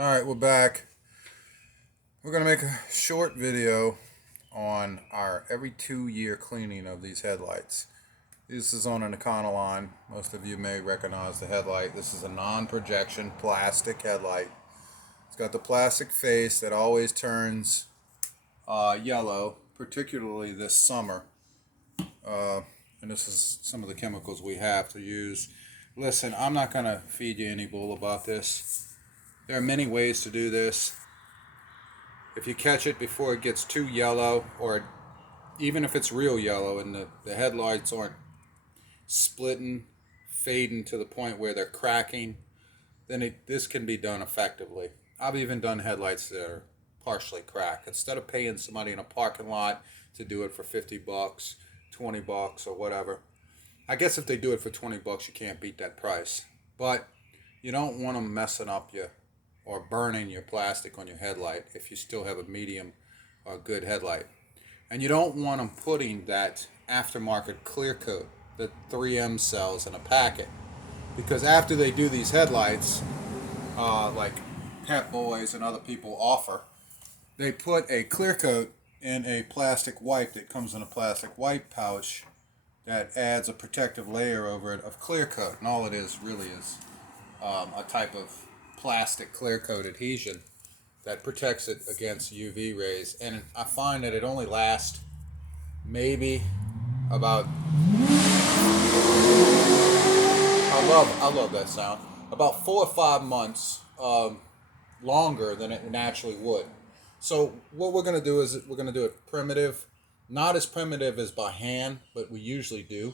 Alright, we're back. We're going to make a short video on our every 2-year cleaning of these headlights. This is on an Econoline. Most of you may recognize the headlight. This is a non-projection plastic headlight. It's got the plastic face that always turns yellow, particularly this summer. And this is some of the chemicals we have to use. Listen, I'm not going to feed you any bull about this. There are many ways to do this. If you catch it before it gets too yellow, or even if it's real yellow and the headlights aren't splitting, fading to the point where they're cracking, then this can be done effectively. I've even done headlights that are partially cracked. Instead of paying somebody in a parking lot to do it for 50 bucks, 20 bucks or whatever. I guess if they do it for 20 bucks, you can't beat that price. But you don't want them messing up your or burning your plastic on your headlight if you still have a medium or good headlight. And you don't want them putting that aftermarket clear coat that 3M sells in a packet, because after they do these headlights, like Pep Boys and other people offer, they put a clear coat in a plastic wipe that comes in a plastic wipe pouch that adds a protective layer over it of clear coat, and all it is really is a type of plastic clear coat adhesion that protects it against UV rays. And I find that it only lasts maybe about I love that sound, about 4 or 5 months longer than it naturally would. So what we're going to do is we're going to do it primitive, not as primitive as by hand, but we usually do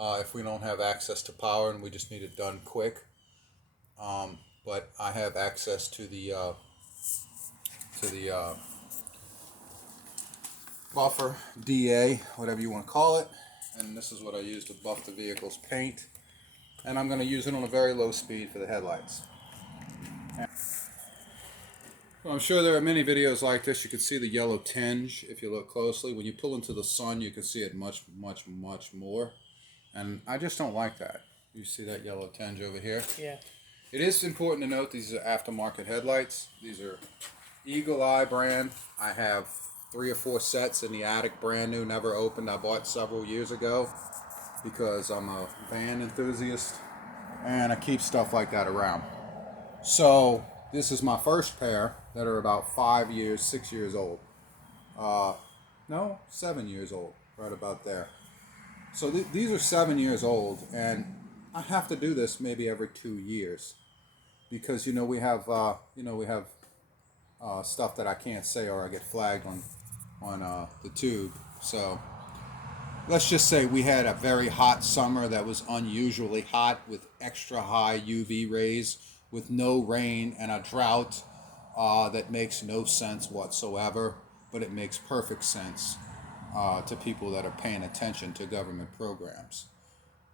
if we don't have access to power and we just need it done quick. But I have access to the buffer, DA, whatever you want to call it, and this is what I use to buff the vehicle's paint. And I'm going to use it on a very low speed for the headlights. Well, I'm sure there are many videos like this. You can see the yellow tinge if you look closely. When you pull into the sun, you can see it much more. And I just don't like that. You see that yellow tinge over here? Yeah. It is important to note these are aftermarket headlights. These are Eagle Eye brand. I have 3 or 4 sets in the attic, brand new, never opened. I bought several years ago because I'm a van enthusiast and I keep stuff like that around. So this is my first pair that are about 5 years, 6 years old. No, 7 years old, right about there. So these are 7 years old, and I have to do this maybe every 2 years because we have stuff that I can't say or I get flagged on the tube. So let's just say we had a very hot summer that was unusually hot with extra high UV rays, with no rain and a drought that makes no sense whatsoever, but it makes perfect sense to people that are paying attention to government programs,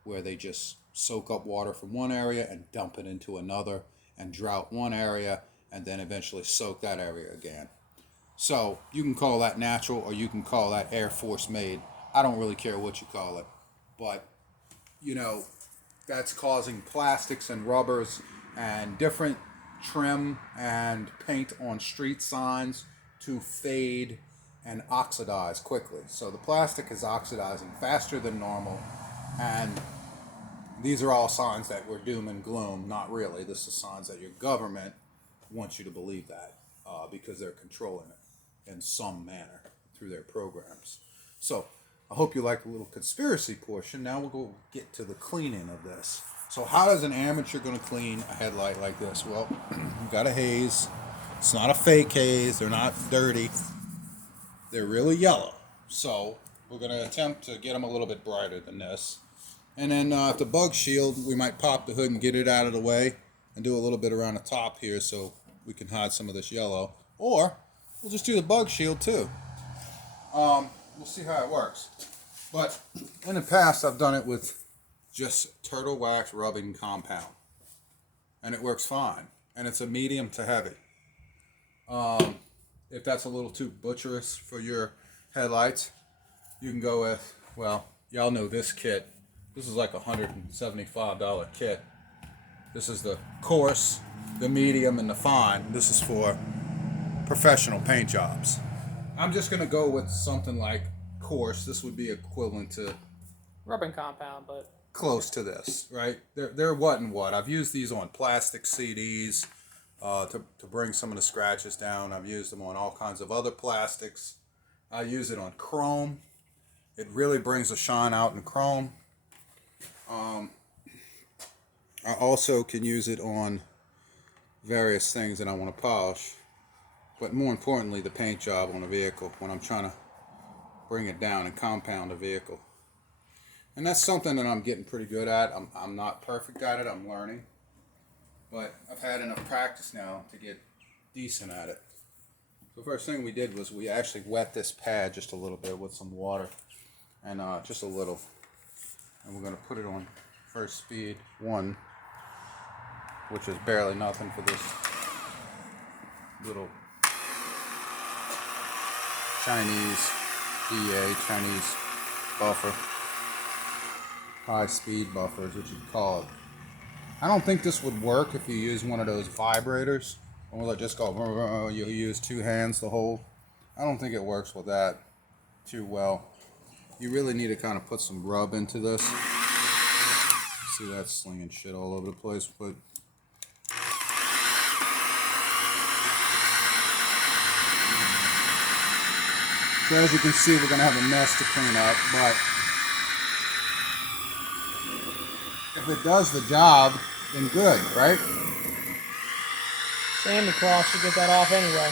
where they just soak up water from one area and dump it into another and drought one area and then eventually soak that area again. So you can call that natural or you can call that Air Force made. I don't really care what you call it. But, that's causing plastics and rubbers and different trim and paint on street signs to fade and oxidize quickly. So the plastic is oxidizing faster than normal, and these are all signs that we're doom and gloom. Not really. This is signs that your government wants you to believe that because they're controlling it in some manner through their programs. So I hope you like the little conspiracy portion. Now we'll go get to the cleaning of this. So how does an amateur going to clean a headlight like this? Well, you've got a haze. It's not a fake haze. They're not dirty. They're really yellow. So we're going to attempt to get them a little bit brighter than this. And then if the bug shield, we might pop the hood and get it out of the way and do a little bit around the top here so we can hide some of this yellow. Or we'll just do the bug shield too. We'll see how it works. But in the past, I've done it with just turtle wax rubbing compound. And it works fine. And it's a medium to heavy. If that's a little too butcherous for your headlights, you can go with, well, y'all know this kit. This is like a $175 kit. This is the coarse, the medium, and the fine. This is for professional paint jobs. I'm just going to go with something like coarse. This would be equivalent to rubbing compound, but close to this, right? They're what and what. I've used these on plastic CDs to bring some of the scratches down. I've used them on all kinds of other plastics. I use it on chrome. It really brings a shine out in chrome. I also can use it on various things that I want to polish, but more importantly, the paint job on a vehicle when I'm trying to bring it down and compound a vehicle. And that's something that I'm getting pretty good at. I'm not perfect at it. I'm learning, but I've had enough practice now to get decent at it. The first thing we did was we actually wet this pad just a little bit with some water, and just a little, and we're going to put it on first speed 1, which is barely nothing for this little Chinese Chinese buffer, high speed buffer is what you'd call it. I don't think this would work if you use one of those vibrators, or that just go, you use 2 hands to hold. I don't think it works with that too well. You really need to kind of put some rub into this. See, that's slinging shit all over the place, but so as you can see, we're going to have a mess to clean up, but if it does the job, then good, right? chamois cloth should get that off anyway.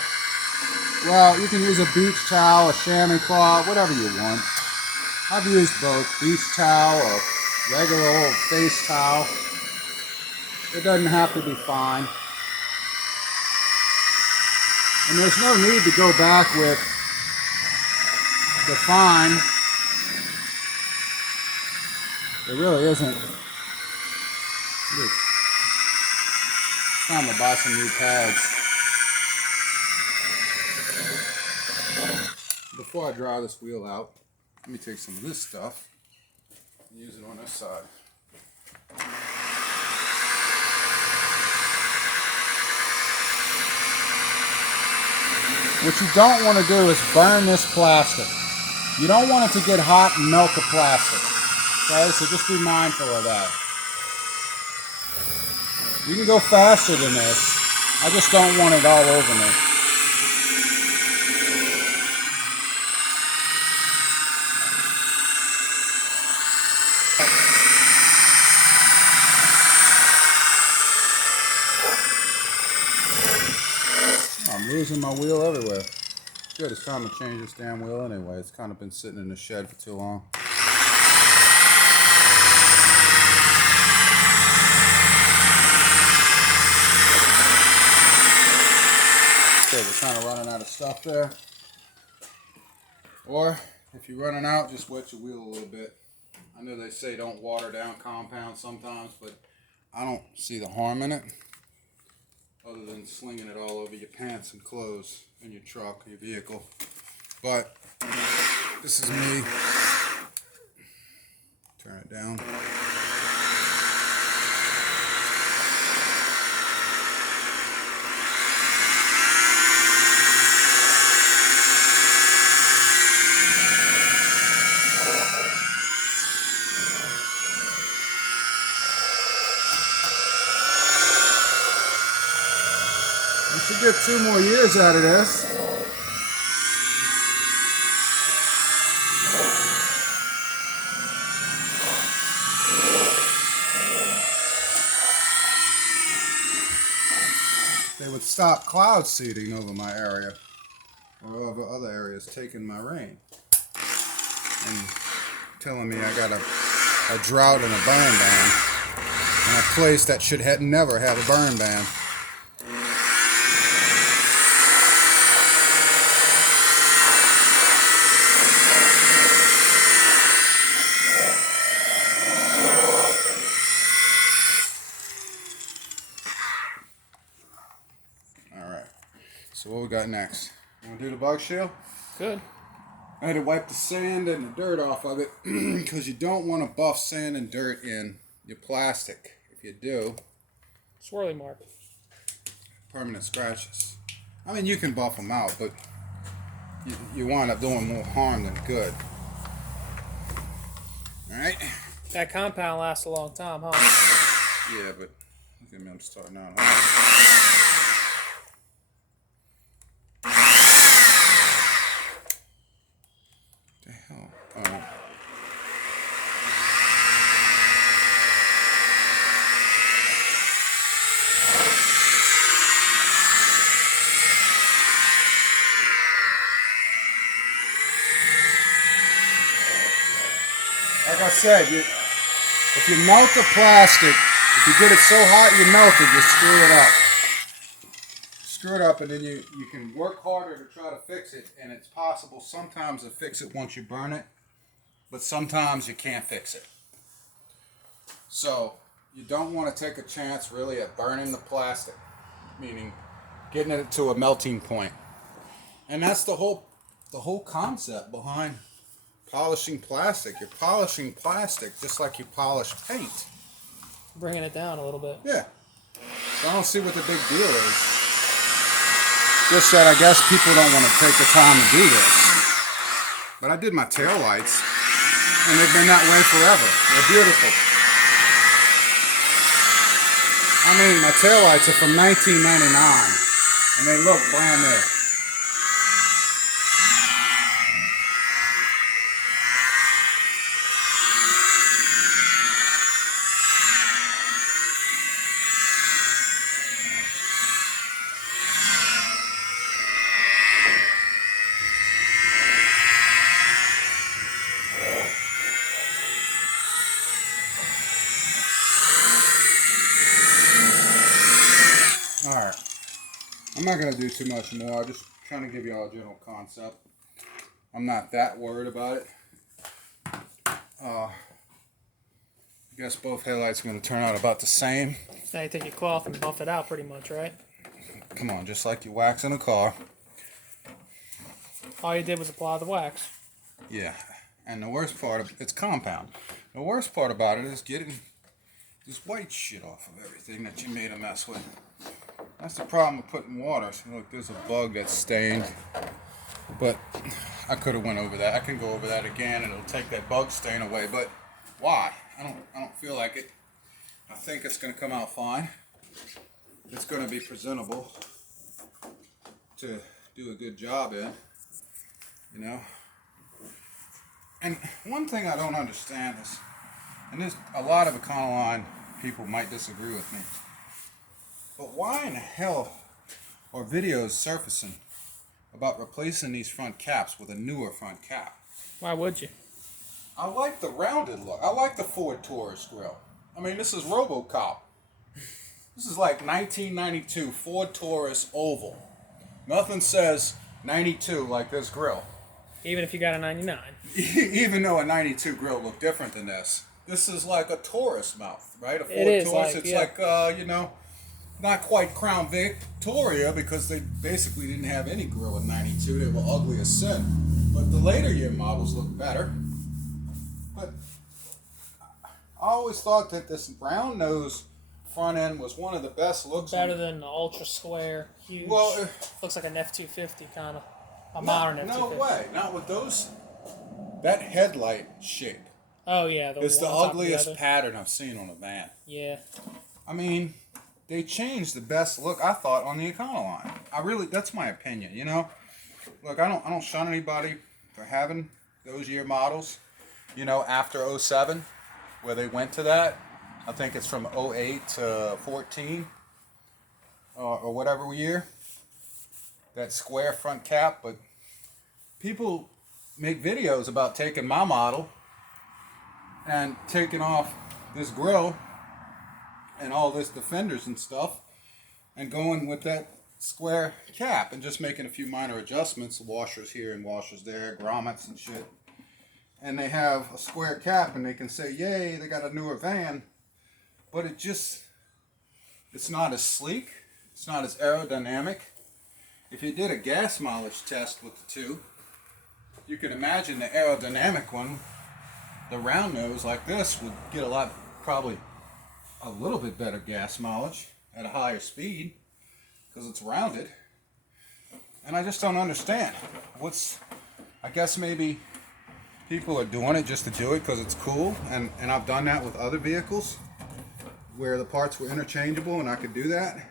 Well, you can use a beach towel, a chamois cloth, whatever you want. I've used both beach towel or regular old face towel. It doesn't have to be fine. And there's no need to go back with the fine. There really isn't. It's time to buy some new pads. Before I dry this wheel out, let me take some of this stuff and use it on this side. What you don't want to do is burn this plastic. You don't want it to get hot and melt the plastic. Okay, so just be mindful of that. You can go faster than this. I just don't want it all over me. I'm losing my wheel everywhere. Good, it's time to change this damn wheel anyway. It's kind of been sitting in the shed for too long. Okay, we're kind of running out of stuff there. Or, if you're running out, just wet your wheel a little bit. I know they say don't water down compound sometimes, but I don't see the harm in it. Other than slinging it all over your pants and clothes in your truck, your vehicle. But this is me. Turn it down. You should get 2 more years out of this. They would stop cloud seeding over my area or over other areas taking my rain and telling me I got a drought and a burn ban in a place that should never have a burn ban. So what we got next? You want to do the bug shield? Good. I had to wipe the sand and the dirt off of it because you don't want to buff sand and dirt in your plastic. If you do, Swirly mark. Permanent scratches. I mean, you can buff them out, but you wind up doing more harm than good. Alright? That compound lasts a long time, huh? Yeah, but look at me, I'm starting out. What the hell? Oh. Like I said, if you melt the plastic, if you get it so hot you melt it, you screw it up. Screw it up, and then you can work harder to try to fix it, and it's possible sometimes to fix it once you burn it, but sometimes you can't fix it. So you don't want to take a chance really at burning the plastic, meaning getting it to a melting point. And that's the whole concept behind polishing plastic. You're polishing plastic just like you polish paint. Bringing it down a little bit. Yeah. So I don't see what the big deal is. Just that I guess people don't want to take the time to do this. But I did my tail lights, and they've been that way forever. They're beautiful. I mean, my tail lights are from 1999, and they look brand new. Alright, I'm not going to do too much more. I'm just trying to give you all a general concept. I'm not that worried about it. I guess both headlights are going to turn out about the same. So now you take your cloth and buff it out pretty much, right? Come on, just like you wax in a car. All you did was apply the wax. Yeah, and the worst part of it's compound. The worst part about it is getting this white shit off of everything that you made a mess with. That's the problem with putting water. So look, there's a bug that's stained, but I could have went over that. I can go over that again, and it'll take that bug stain away. But why? I don't feel like it. I think it's going to come out fine. It's going to be presentable to do a good job in, you know. And one thing I don't understand is, and there's a lot of Econoline people might disagree with me, but why in the hell are videos surfacing about replacing these front caps with a newer front cap? Why would you? I like the rounded look. I like the Ford Taurus grill. I mean, this is RoboCop. This is like 1992 Ford Taurus oval. Nothing says 92 like this grill. Even if you got a 99. Even though a 92 grill looked different than this. This is like a Taurus mouth, right? A Ford It is Taurus. like, It's yeah. like, you know, not quite Crown Victoria because they basically didn't have any grill in 92. They were ugly as sin. But the later year models look better. But I always thought that this round nose front end was one of the best looks. Better than the ultra square, huge. Well, looks like an F-250 kind of. A modern F-250. No way. Not with those. That headlight shape. Oh, yeah. It's the one on top of ugliest other. pattern I've seen on a van. Yeah. I mean, they changed the best look I thought on the Econoline. That's my opinion, you know. Look, I don't shun anybody for having those year models, you know, after 07, where they went to that. I think it's from 08 to 14 or whatever year. That square front cap, but people make videos about taking my model and taking off this grill and all this defenders and stuff and going with that square cap and just making a few minor adjustments, washers here and washers there, grommets and shit. And they have a square cap and they can say, yay, they got a newer van. But it's not as sleek. It's not as aerodynamic. If you did a gas mileage test with the two, you can imagine the aerodynamic one, the round nose like this, would get probably a little bit better gas mileage. at a higher speed because it's rounded. And I just don't understand. I guess maybe people are doing it just to do it because it's cool. And I've done that with other vehicles where the parts were interchangeable and I could do that.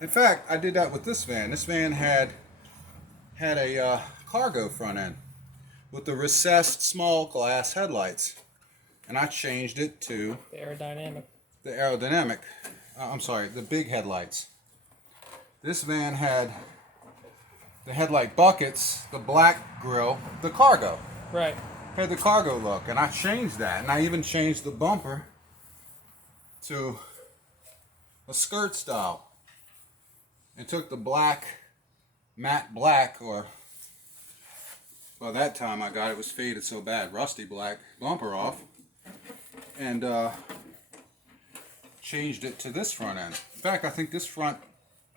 In fact, I did that with this van. This van had a cargo front end with the recessed small glass headlights. And I changed it to The aerodynamic. The big headlights. This van had the headlight buckets, the black grille, the cargo. Right. Had the cargo look, and I changed that. And I even changed the bumper to a skirt style. And took the matte black, or, well, that time I got it was faded so bad, rusty black bumper off. And changed it to this front end. In fact, I think this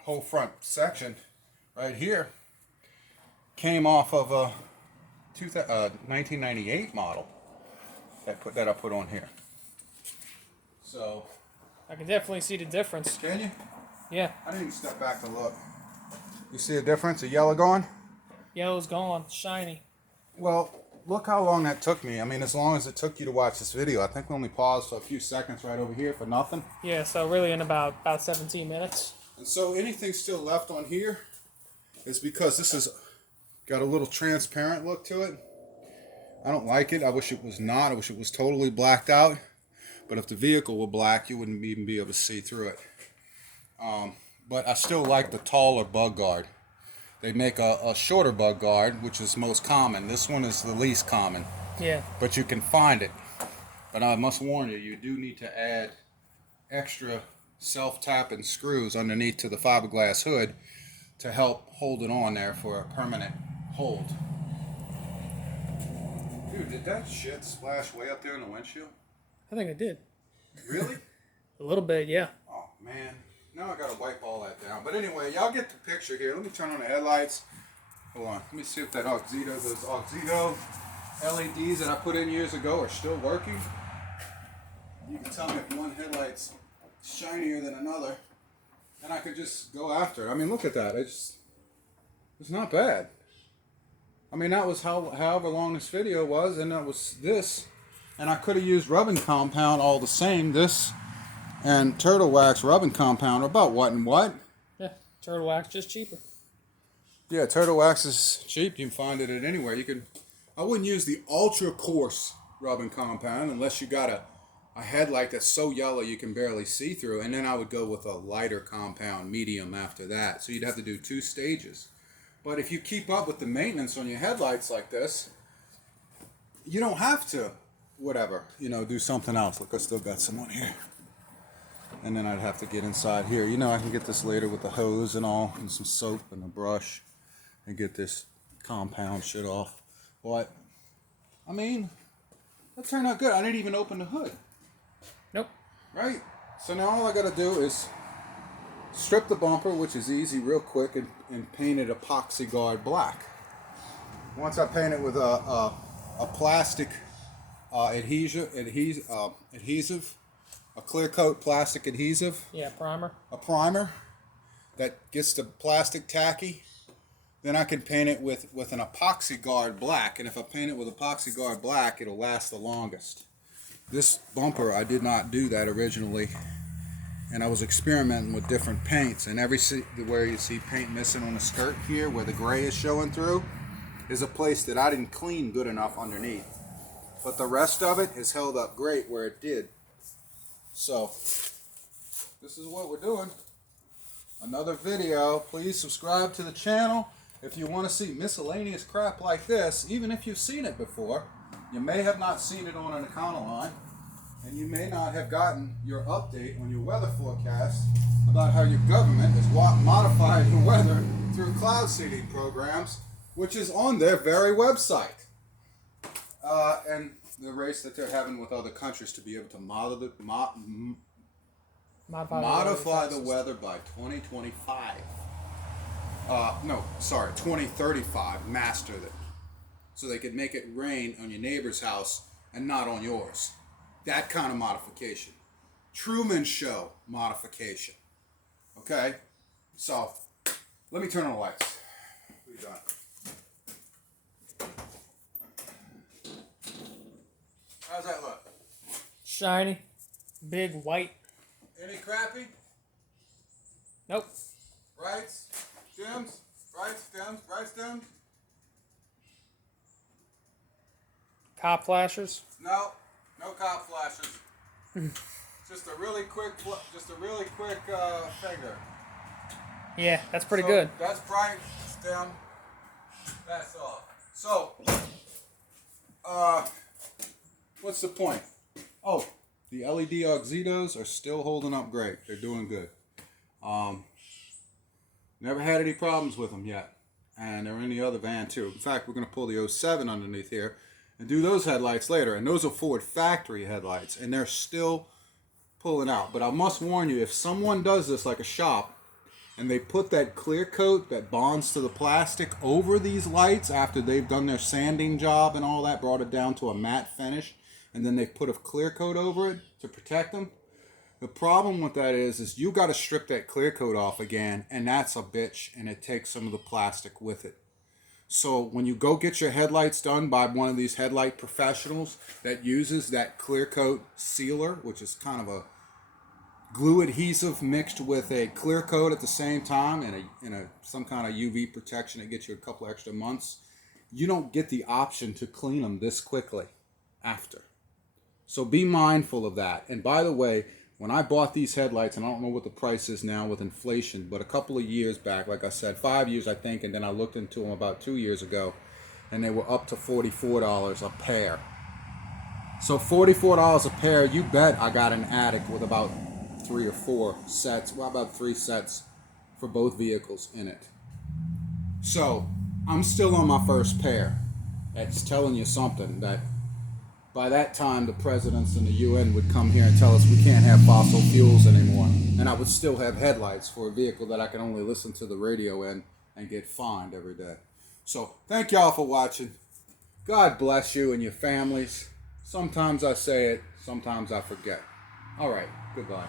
whole front section right here came off of a 1998 model that I put on here. So I can definitely see the difference. can you? Yeah. I didn't even step back to look. You see the difference? The yellow gone? Yellow's gone. Shiny. Well, look how long that took me. I mean, as long as it took you to watch this video. I think we only paused for a few seconds right over here for nothing. Yeah, so really in about 17 minutes. And so anything still left on here is because this has got a little transparent look to it. I don't like it. I wish it was not. I wish it was totally blacked out. But if the vehicle were black, you wouldn't even be able to see through it. But I still like the taller bug guard. They make a shorter bug guard, which is most common. This one is the least common. Yeah. But you can find it. But I must warn you, you do need to add extra self-tapping screws underneath to the fiberglass hood to help hold it on there for a permanent hold. Dude, did that shit splash way up there in the windshield? I think I did. Really? A little bit, yeah. Oh, man. Now I gotta wipe all that down. But anyway, y'all get the picture here. Let me turn on the headlights. Hold on. Let me see if those Oxydo LEDs that I put in years ago are still working. You can tell me if one headlight's shinier than another. And I could just go after it. I mean, look at that. It's not bad. I mean, that was however long this video was, and that was this. And I could have used rubbing compound all the same. This and turtle wax rubbing compound are about what and what? Yeah, turtle wax, just cheaper. Yeah, turtle wax is cheap. You can find it at anywhere. I wouldn't use the ultra coarse rubbing compound unless you got a headlight that's so yellow you can barely see through. And then I would go with a lighter compound, medium after that. So you'd have to do 2 stages. But if you keep up with the maintenance on your headlights like this, you don't have to, do something else. Look, I still got some on here. And then I'd have to get inside here. I can get this later with the hose and all, and some soap and a brush, and get this compound shit off. But, I mean, that turned out good. I didn't even open the hood. Nope. Right? So now all I gotta do is strip the bumper, which is easy, real quick, and paint it epoxy guard black. Once I paint it with a plastic adhesive, a clear coat plastic adhesive. Yeah, primer. A primer that gets the plastic tacky. Then I can paint it with an epoxy guard black. And if I paint it with epoxy guard black, it'll last the longest. This bumper, I did not do that originally. And I was experimenting with different paints. And where you see paint missing on the skirt here, where the gray is showing through, is a place that I didn't clean good enough underneath. But the rest of it is held up great where it did. So, this is what we're doing. Another video. Please subscribe to the channel if you want to see miscellaneous crap like this. Even if you've seen it before, you may have not seen it on an Econoline, and you may not have gotten your update on your weather forecast about how your government is modifying the weather through cloud seeding programs, which is on their very website. And the race that they're having with other countries to be able to modify the weather by 2025. 2035. Master it. So they could make it rain on your neighbor's house and not on yours. That kind of modification. Truman Show modification. Okay, so let me turn on the lights. We done. How's that look? Shiny. Big white. Any crappy? Nope. Brights? Dims? Brights? Dims? Brights? Dims? Cop flashers. No, no cop flashes. Just a really quick finger. Yeah, that's pretty So, good. That's bright. It's dim. That's off. So, what's the point? Oh, the LED Auxitos are still holding up great. They're doing good. Never had any problems with them yet. And they're in the other van too. In fact, we're going to pull the '07 underneath here and do those headlights later. And those are Ford factory headlights. And they're still pulling out. But I must warn you, if someone does this like a shop and they put that clear coat that bonds to the plastic over these lights after they've done their sanding job and all that, brought it down to a matte finish, and then they put a clear coat over it to protect them, the problem with that is you got to strip that clear coat off again, and that's a bitch, and it takes some of the plastic with it. So when you go get your headlights done by one of these headlight professionals that uses that clear coat sealer, which is kind of a glue adhesive mixed with a clear coat at the same time, and some kind of UV protection that gets you a couple extra months, you don't get the option to clean them this quickly after. So be mindful of that. And by the way, when I bought these headlights, and I don't know what the price is now with inflation, but a couple of years back, like I said, 5 years I think, and then I looked into them about 2 years ago, and they were up to $44 a pair. So $44 a pair, you bet I got an attic with about 3 or 4 sets, well, about 3 sets for both vehicles in it. So I'm still on my first pair. That's telling you something, that by that time the presidents and the UN would come here and tell us we can't have fossil fuels anymore, and I would still have headlights for a vehicle that I can only listen to the radio in and get fined every day. So thank y'all for watching. God bless you and your families. Sometimes I say it, sometimes I forget. All right, goodbye.